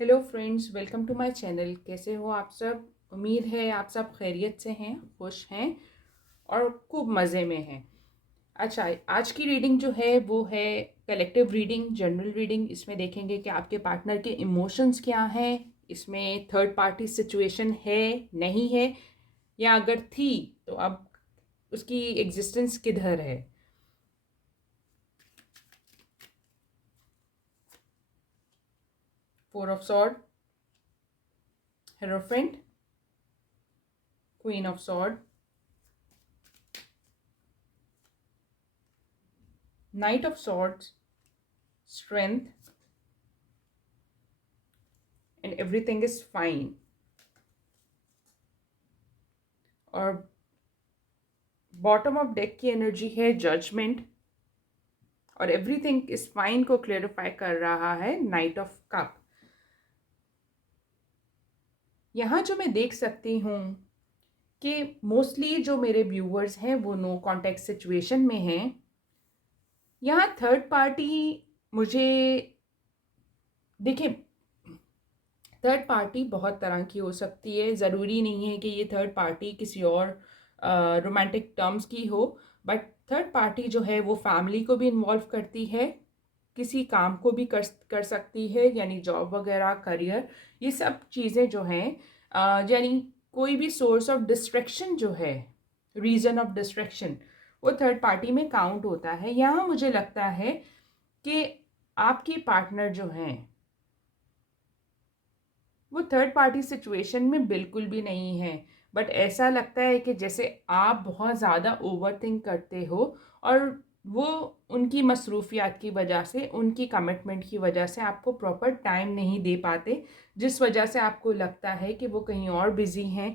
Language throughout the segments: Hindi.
Hello friends, welcome to my channel. कैसे हो आप सब? उम्मीद है आप सब खैरियत से हैं, खुश हैं और खूब मज़े में हैं। अच्छा, आज की रीडिंग जो है वो है कलेक्टिव रीडिंग, जनरल रीडिंग। इसमें देखेंगे कि आपके पार्टनर के इमोशंस क्या हैं, इसमें थर्ड पार्टी सिचुएशन है, नहीं है, या अगर थी तो अब उसकी एग्जिस्टेंस किधर है। Four of sword, hierophant, queen of sword, night of swords, strength, and everything is fine. और बॉटम ऑफ डेक की एनर्जी है जजमेंट, और एवरीथिंग इज फाइन को क्लेरिफाई कर रहा है नाइट ऑफ कप। यहाँ जो मैं देख सकती हूँ कि मोस्टली जो मेरे व्यूअर्स हैं वो नो कॉन्टैक्ट सिचुएशन में हैं। यहाँ थर्ड पार्टी मुझे देखिए, थर्ड पार्टी बहुत तरह की हो सकती है। ज़रूरी नहीं है कि ये थर्ड पार्टी किसी और रोमांटिक टर्म्स की हो, बट थर्ड पार्टी जो है वो फैमिली को भी इन्वॉल्व करती है, किसी काम को भी कर सकती है, यानी जॉब वगैरह, करियर, ये सब चीज़ें जो हैं, यानी कोई भी सोर्स ऑफ डिस्ट्रैक्शन जो है, रीज़न ऑफ डिस्ट्रैक्शन, वो थर्ड पार्टी में काउंट होता है। यहाँ मुझे लगता है कि आपके पार्टनर जो हैं वो थर्ड पार्टी सिचुएशन में बिल्कुल भी नहीं है, बट ऐसा लगता है कि जैसे आप बहुत ज़्यादा ओवर थिंक करते हो, और वो उनकी मसरूफियात की वजह से, उनकी कमिटमेंट की वजह से आपको प्रॉपर टाइम नहीं दे पाते, जिस वजह से आपको लगता है कि वो कहीं और बिज़ी हैं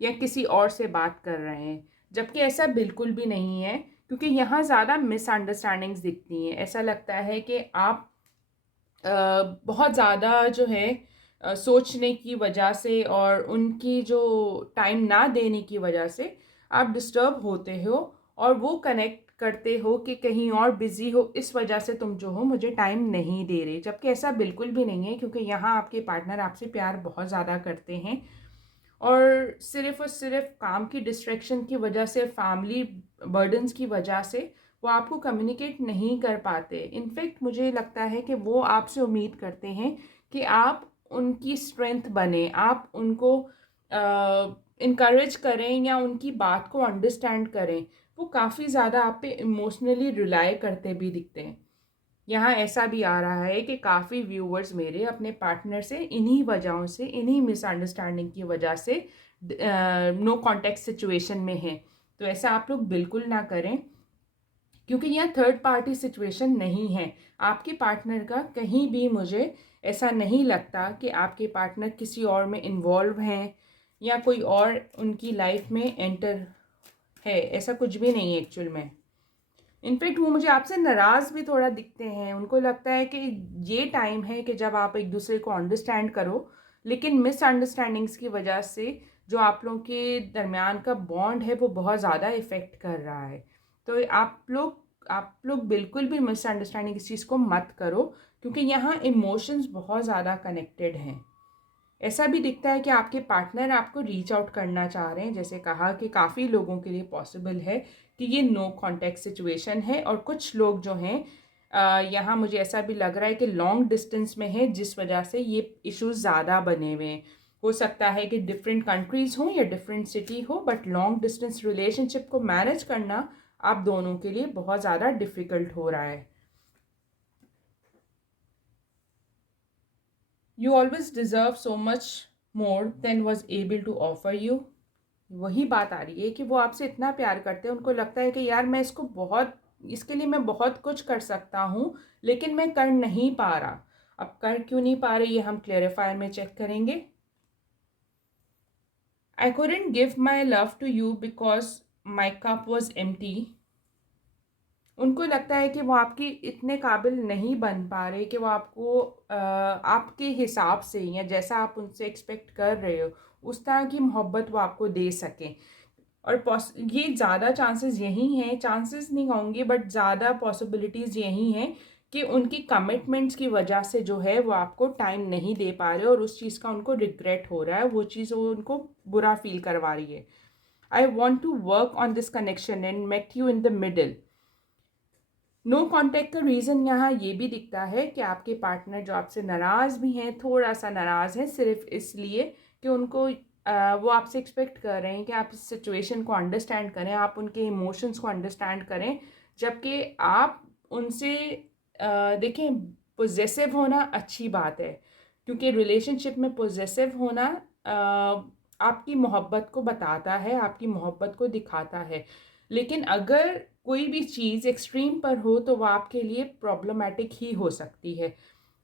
या किसी और से बात कर रहे हैं, जबकि ऐसा बिल्कुल भी नहीं है। क्योंकि यहाँ ज़्यादा मिसअंडरस्टैंडिंग्स दिखती हैं। ऐसा लगता है कि आप बहुत ज़्यादा जो है सोचने की वजह से और उनकी जो टाइम ना देने की वजह से आप डिस्टर्ब होते हो, और वो कनेक्ट करते हो कि कहीं और बिज़ी हो, इस वजह से तुम जो हो मुझे टाइम नहीं दे रहे, जबकि ऐसा बिल्कुल भी नहीं है। क्योंकि यहाँ आपके पार्टनर आपसे प्यार बहुत ज़्यादा करते हैं, और सिर्फ काम की डिस्ट्रैक्शन की वजह से, फैमिली बर्डन्स की वजह से वो आपको कम्युनिकेट नहीं कर पाते। इनफैक्ट मुझे लगता है कि वो आपसे उम्मीद करते हैं कि आप उनकी स्ट्रेंथ बने, आप उनको इनकरेज करें या उनकी बात को अंडरस्टैंड करें। वो काफ़ी ज़्यादा आप पे इमोशनली रिलाई करते भी दिखते हैं। यहाँ ऐसा भी आ रहा है कि काफ़ी व्यूअर्स मेरे अपने पार्टनर से इन्हीं वजहों से, इन्हीं मिसअंडरस्टैंडिंग की वजह से नो कॉन्टेक्ट सिचुएशन में हैं। तो ऐसा आप लोग बिल्कुल ना करें, क्योंकि यहाँ थर्ड पार्टी सिचुएशन नहीं है। आपके पार्टनर का कहीं भी मुझे ऐसा नहीं लगता कि आपके पार्टनर किसी और में इन्वॉल्व हैं या कोई और उनकी लाइफ में एंटर है। ऐसा कुछ भी नहीं है एक्चुअल में। इनफैक्ट वो मुझे आपसे नाराज़ भी थोड़ा दिखते हैं। उनको लगता है कि ये टाइम है कि जब आप एक दूसरे को अंडरस्टैंड करो, लेकिन मिसअंडरस्टैंडिंग्स की वजह से जो आप लोगों के दरमियान का बॉन्ड है वो बहुत ज़्यादा इफ़ेक्ट कर रहा है। तो आप लोग बिल्कुल भी मिसअंडरस्टैंडिंग इस चीज़ को मत करो, क्योंकि यहाँ इमोशंस बहुत ज़्यादा कनेक्टेड हैं। ऐसा भी दिखता है कि आपके पार्टनर आपको रीच आउट करना चाह रहे हैं। जैसे कहा कि काफ़ी लोगों के लिए पॉसिबल है कि ये नो कॉन्टैक्ट सिचुएशन है, और कुछ लोग जो हैं यहाँ मुझे ऐसा भी लग रहा है कि लॉन्ग डिस्टेंस में है, जिस वजह से ये इश्यूज ज़्यादा बने हुए हैं। हो सकता है कि डिफरेंट कंट्रीज़ हों या डिफरेंट सिटी हो, बट लॉन्ग डिस्टेंस रिलेशनशिप को मैनेज करना आप दोनों के लिए बहुत ज़्यादा डिफ़िकल्ट हो रहा है। You always deserve so much more than was able to offer you. वही बात आ रही है कि वो आपसे इतना प्यार करते हैं, उनको लगता है कि यार मैं इसके लिए मैं बहुत कुछ कर सकता हूँ, लेकिन मैं कर नहीं पा रहा। अब कर क्यों नहीं पा रहे, ये हम क्लेरिफायर में चेक करेंगे। I couldn't give my love to you because my cup was empty. उनको लगता है कि वो आपकी इतने काबिल नहीं बन पा रहे कि वो आपको आपके हिसाब से या जैसा आप उनसे एक्सपेक्ट कर रहे हो उस तरह की मोहब्बत वो आपको दे सकें। और ये ज़्यादा चांसेस यही हैं, चांसेस नहीं कहूँगी बट ज़्यादा पॉसिबिलिटीज़ यही हैं कि उनकी कमिटमेंट्स की वजह से जो है वो आपको टाइम नहीं दे पा रहे और उस चीज़ का उनको रिग्रेट हो रहा है, वो चीज़ वो उनको बुरा फील करवा रही है. I want to work on this connection and met you in the middle. No contact का रीज़न यहाँ ये भी दिखता है कि आपके पार्टनर जो आपसे नाराज़ भी हैं, थोड़ा सा नाराज़ हैं, सिर्फ इसलिए कि उनको वो आपसे एक्सपेक्ट कर रहे हैं कि आप इस सिचुएशन को अंडरस्टैंड करें, आप उनके इमोशंस को अंडरस्टैंड करें, जबकि आप उनसे देखें, पोजेसिव होना अच्छी बात है, क्योंकि रिलेशनशिप में पोजेसिव होना आपकी मोहब्बत को बताता है, आपकी मोहब्बत को दिखाता है. लेकिन अगर कोई भी चीज़ एक्सट्रीम पर हो तो वह आपके लिए प्रॉब्लमेटिक ही हो सकती है.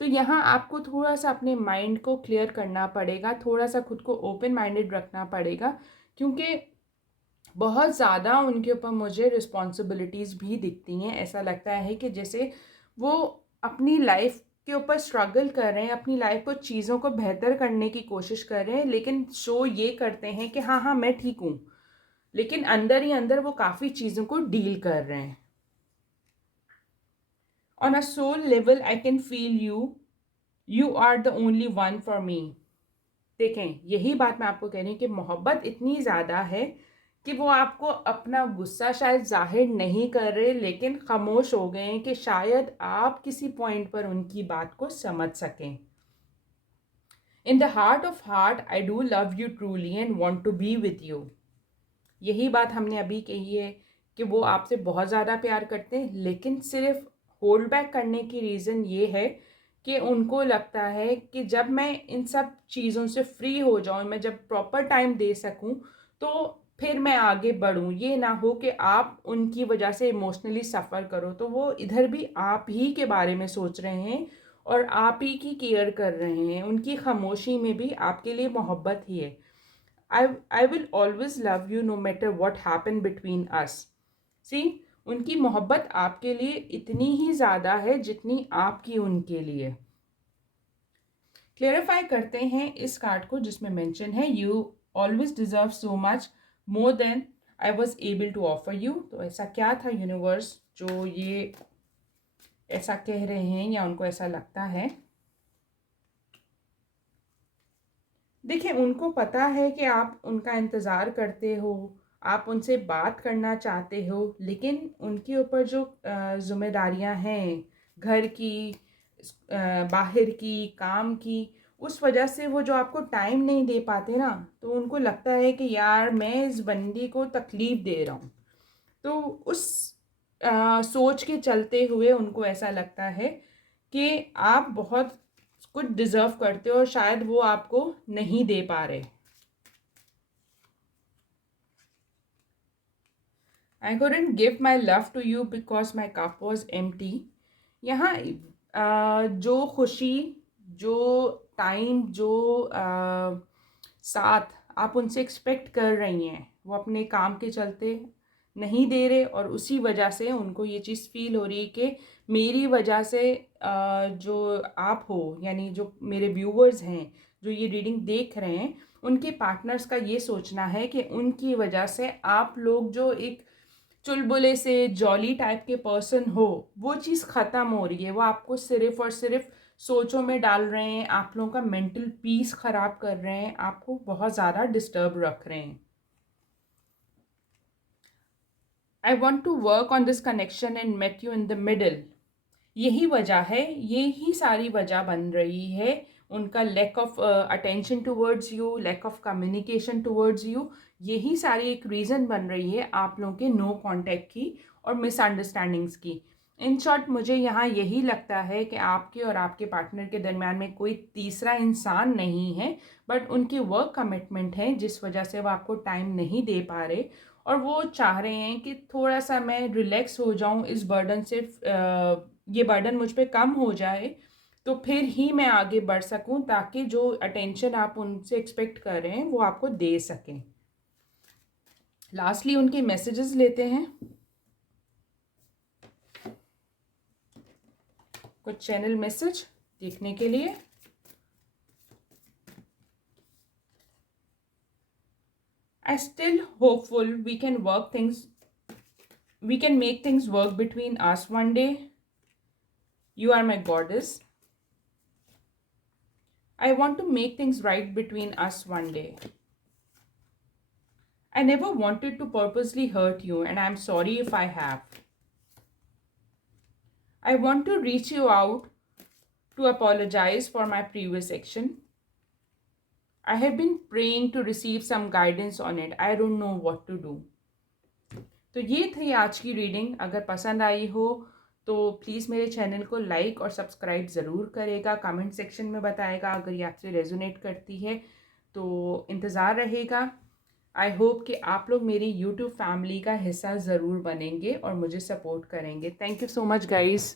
तो यहाँ आपको थोड़ा सा अपने माइंड को क्लियर करना पड़ेगा, थोड़ा सा खुद को ओपन माइंडेड रखना पड़ेगा, क्योंकि बहुत ज़्यादा उनके ऊपर मुझे रिस्पॉन्सिबिलिटीज़ भी दिखती हैं. ऐसा लगता है कि जैसे वो अपनी लाइफ के ऊपर स्ट्रगल कर रहे हैं, अपनी लाइफ को चीज़ों को बेहतर करने की कोशिश कर रहे हैं, लेकिन शो ये करते हैं कि हाँ हाँ मैं ठीक हूँ, लेकिन अंदर ही अंदर वो काफ़ी चीज़ों को डील कर रहे हैं. On a soul level I can feel you, you are the only one for me. देखें, यही बात मैं आपको कह रही हूँ कि मोहब्बत इतनी ज़्यादा है कि वो आपको अपना गुस्सा शायद जाहिर नहीं कर रहे, लेकिन खामोश हो गए हैं कि शायद आप किसी पॉइंट पर उनकी बात को समझ सकें. In the heart of heart I do love you truly and want to be with you. यही बात हमने अभी कही है कि वो आपसे बहुत ज़्यादा प्यार करते हैं, लेकिन सिर्फ होल्ड बैक करने की रीज़न ये है कि उनको लगता है कि जब मैं इन सब चीज़ों से फ्री हो जाऊँ, मैं जब प्रॉपर टाइम दे सकूँ, तो फिर मैं आगे बढ़ूँ. ये ना हो कि आप उनकी वजह से इमोशनली सफ़र करो. तो वो इधर भी आप ही के बारे में सोच रहे हैं और आप ही की केयर कर रहे हैं. उनकी खामोशी में भी आपके लिए मोहब्बत ही है. I will always love you no matter what happen between us. See, उनकी मोहब्बत आपके लिए इतनी ही ज़्यादा है जितनी आपकी उनके लिए. क्लेरिफाई करते हैं इस कार्ड को जिसमें मेंशन है you always deserve so much more than I was able to offer you. तो ऐसा क्या था यूनिवर्स जो ये ऐसा कह रहे हैं या उनको ऐसा लगता है? देखिए, उनको पता है कि आप उनका इंतज़ार करते हो, आप उनसे बात करना चाहते हो, लेकिन उनके ऊपर जो ज़िम्मेदारियाँ हैं, घर की, बाहर की, काम की, उस वजह से वो जो आपको टाइम नहीं दे पाते ना, तो उनको लगता है कि यार मैं इस बंदी को तकलीफ़ दे रहा हूँ. तो उस सोच के चलते हुए उनको ऐसा लगता है कि आप बहुत कुछ डिज़र्व करते हो और शायद वो आपको नहीं दे पा रहे. आई couldn't give my love to you because my cup was empty. यहाँ जो खुशी, जो टाइम, जो साथ आप उनसे एक्सपेक्ट कर रही हैं, वो अपने काम के चलते नहीं दे रहे और उसी वजह से उनको ये चीज़ फील हो रही है कि मेरी वजह से जो आप हो, यानी जो मेरे व्यूवर्स हैं जो ये रीडिंग देख रहे हैं, उनके पार्टनर्स का ये सोचना है कि उनकी वजह से आप लोग जो एक चुलबुले से जॉली टाइप के पर्सन हो, वो चीज़ ख़त्म हो रही है. वो आपको सिर्फ़ और सिर्फ सोचों में डाल रहे हैं, आप लोगों का मेंटल पीस ख़राब कर रहे हैं, आपको बहुत ज़्यादा डिस्टर्ब रख रहे हैं. I want to work on this connection and met you in the middle. यही वजह है, यही सारी वजह बन रही है उनका lack of attention towards you, lack of communication towards you. यही सारी एक रीज़न बन रही है आप लोगों के नो कांटेक्ट की और मिसअंडरस्टैंडिंग्स की. इन शॉर्ट मुझे यहाँ यही लगता है कि आपके और आपके पार्टनर के दरमियान में कोई तीसरा इंसान नहीं है, बट उनकी वर्क कमिटमेंट है जिस वजह से वो आपको टाइम नहीं दे पा रहे और वो चाह रहे हैं कि थोड़ा सा मैं रिलैक्स हो जाऊँ इस बर्डन से, ये बर्डन मुझ पे कम हो जाए, तो फिर ही मैं आगे बढ़ सकूं ताकि जो अटेंशन आप उनसे एक्सपेक्ट कर रहे हैं वो आपको दे सकें. लास्टली उनके मैसेजेस लेते हैं, कुछ चैनल मैसेज देखने के लिए. I still hopeful we can make things work between us one day. You are my goddess. I want to make things right between us one day. I never wanted to purposely hurt you, and I'm sorry if I have. I want to reach you out to apologize for my previous action. I have been praying to receive some guidance on it. I don't know what to do. तो ये थी आज की रीडिंग। अगर पसंद आई हो तो प्लीज़ मेरे चैनल को लाइक और सब्सक्राइब ज़रूर करेगा, कमेंट सेक्शन में बताएगा अगर ये आपसे रेजोनेट करती है तो इंतज़ार रहेगा। आई होप कि आप लोग मेरी यूट्यूब फैमिली का हिस्सा ज़रूर बनेंगे और मुझे सपोर्ट करेंगे। Thank you so much guys.